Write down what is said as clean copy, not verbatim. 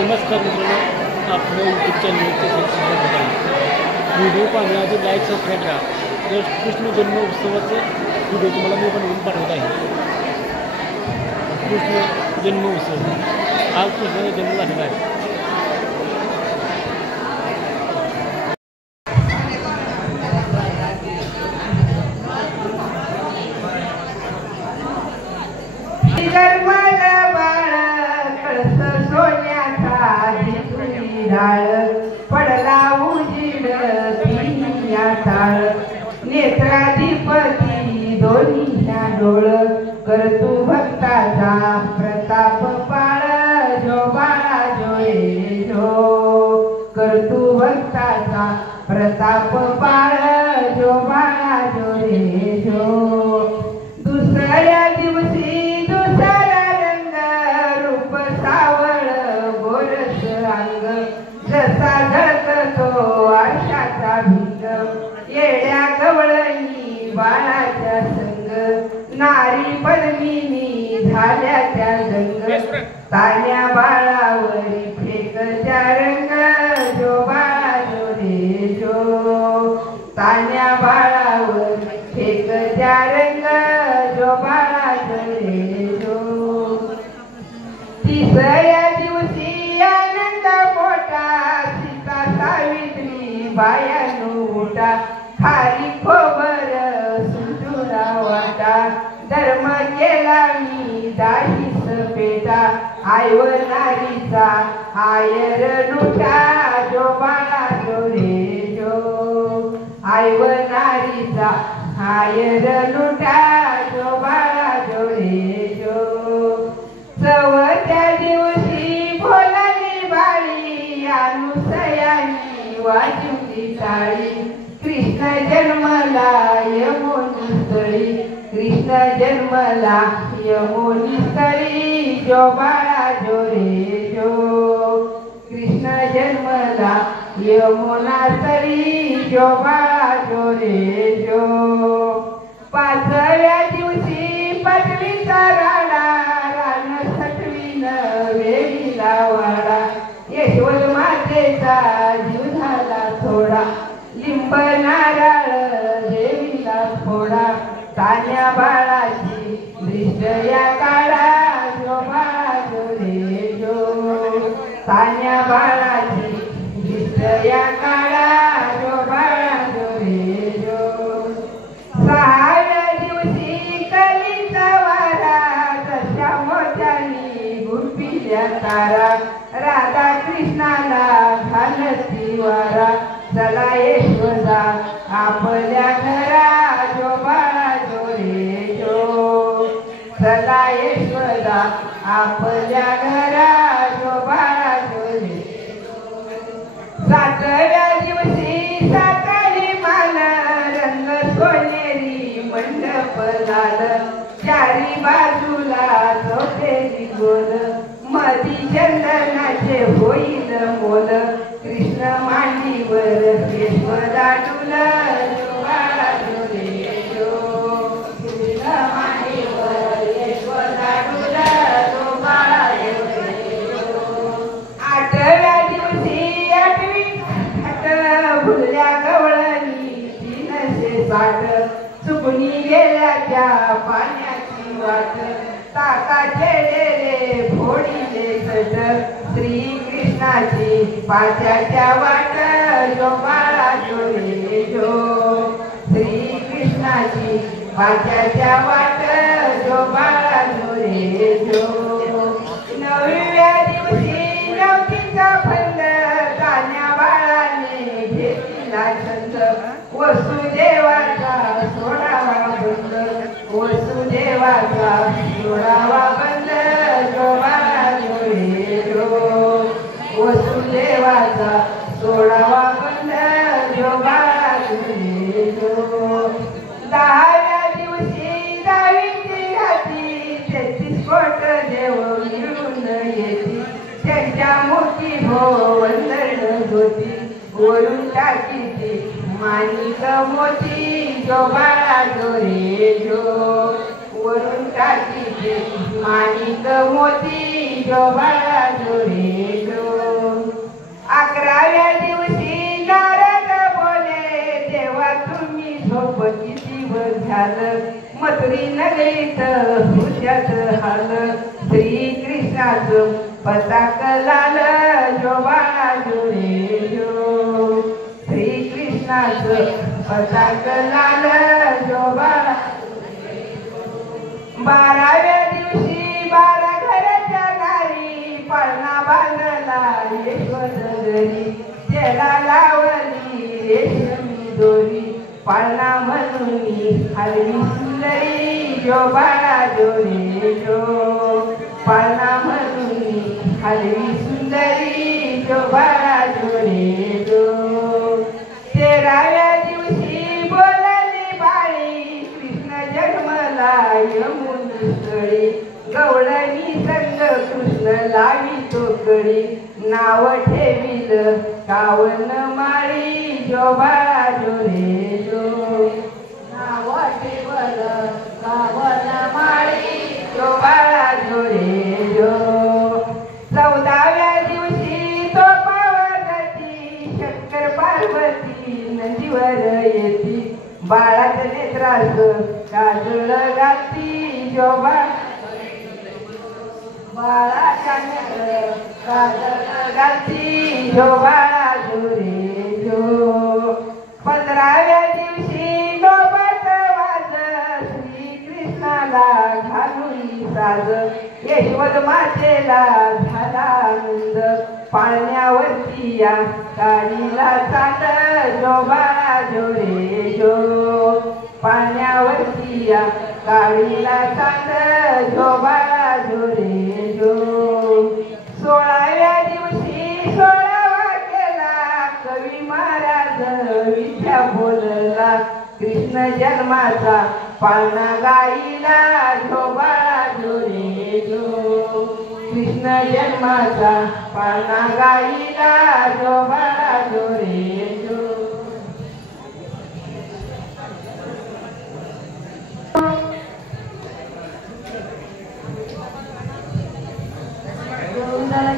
नमस्कार मित्रांनो, आपल्या यूट्यूब चॅनलवरती सबस्क्राईब करा. व्हिडिओ पाहण्याआधी लाईक सबस्क्राईब करा. तर कृष्ण जन्मोत्सवाचे व्हिडिओ तुम्हाला मी बनवून पाठवत आहे. कृष्ण जन्मोत्सव आज कृष्णाचा जन्म झालेला आहे. पडला उजीड पिया ताळ नेत्राधिपती दोन्हीच्या डोळ करतू भक्ताचा प्रताप पाळ जो बाळा जोये जो करतू भक्ताचा प्रताप पाळ जो बाळा जोये जो दुसऱ्या दिवशी दुसरा रंग रूप सावळ गोरस अंग जसा झळकतो आरशाचा भिंग येड्या गवळणी बाळाच्या संग नारी पद्मिनी झाल्या त्या जंग तान्या बाळावरी फेकच्या रंग जो बाळा जो रे जो तान्या बाळावर फेकच्या रंग जो बाळा जो रे जो तिसऱ्या दिवशी आनंद मोठा सीता सावित्री बायानो उठा खाली खोबर सुंदुरा वाटा धर्म केला मी दाहीस पेटा आयवर नारीचा आयर लुटा जो बाळा जो रे जो आयवर नारीचा आयर लुटा जो बाळा जो रे जो चवथ्या दिवशी बोलाली बाळी अनुसयानी वाजवली टाळी कृष्ण जन्मला यमुनी स्थळी कृष्ण जन्मला यमुनी स्थळी जो बाळा जो रे जो कृष्ण जन्मला यमुना स्थळी जो बाळा जो रे जो पाचव्या दिवशी पटवीचा राडा वेळीला वाडा यशवंत मातेचा जीव झाला थोडा लिंब नारळ देवीला फोडा तान्या बाळाची दृष्ट या काळा जो बाळा जो रे जो तान्या बाळाची दृष्ट या काळा जो बाळा जो रे जो सहाव्या दिवशी कलीचा वारा तशा मोठ्यानी गुंपिल्या तारा राधा कृष्णाला घालती वारा चला यशोदा आपल्या घरा जो बाळा जो रे जो चला यशोदा आपल्या घरा जो बाळा जो रे सातव्या दिवशी सातारी मान रंग सोनेरी मंडप लाल चारी बाजूला चौथेरी गोल मधी चंदनाचे होईल मोल कृष्ण मांडीवर यशोदा डुल जो बाळा जो रे जो कृष्ण मांडीवर यशोदा डुल जो बाळा जो रे जो आठव्या दिवशी आठवी थाट भुलल्या गवळणी 360 चुकणी गेल्या त्या पाण्याची वाट ताका खेळलेले फोडीले सट श्री कृष्णाची पाच्याच्या वाट जो बाळा जो रे जो श्री कृष्णाची पाच्याच्या वाट जो बाळा जो रे जो नवव्या दिवशी नवतीचा फंद तान्या बाळाने घेतला छंद वसुदेवाचा सोडावा बंद वसुदेवाचा सोडावा बंद जो बाळा जो रे जो वसुदेवाचा सोडावा बंद जो बाळा जो रे जो दहाव्या दिवशी दावीची हाती 33 कोट देव मिळून येती त्यांच्या मूर्ती भो वंदन होती वरून टाकीची माणिक मोती जो बाळा जो रे जो वरून टाकीचे माणिक मोती जो बाळा जो रे जो कळीत हुशात हाल श्रीकृष्णाचं पताक लाल जो बाळा जो रे जो श्रीकृष्णाचं पताक लाल जो बाळा 12व्या दिवशी 12 घराच्या दारी पाळणा बांधला यशवंत घरी त्याला लावली रेशमी दोरी पाळणा म्हणून हलवी सुंदरी जो बाळा जो रे जो पाळणा म्हणून हलवी सुंदरी जो बाळा जो रे जो 13व्या दिवशी बोलली बाळी कृष्ण जन्मला यमुनी स्थळी गवळणी संग कृष्ण लावी तो कळी नाव ठेविल कावन माळी जो बाळा जो रे जो नाव ठेवल कावन माळी जो बाळा जो रे जो 14व्या दिवशी तो पावती शंकर पार्वती नंदीवर येती बाळाच्या नेत्रास काजळ घालती जो बाळाच्या नेत्र काजळ घालती जो बाळा जो रे जो 15व्या दिवशी डोबत वाज श्रीकृष्णाला घालून साज यशवंत मातेला झाला आनंद पाळण्यावरती या काळीला चांद जो बाळा जो रे जो पाळण्यावरती या काळीला चांद जो बाळा जो रे जो 16व्या दिवशी 16वा केला कवी महाराज विद्या बोलला कृष्ण जन्माचा पाळणा गाईला जो बाळा जो रे जो कृष्ण जन्माचा पाळणा गाईला जो बाळा जो रे जो गोविंदाला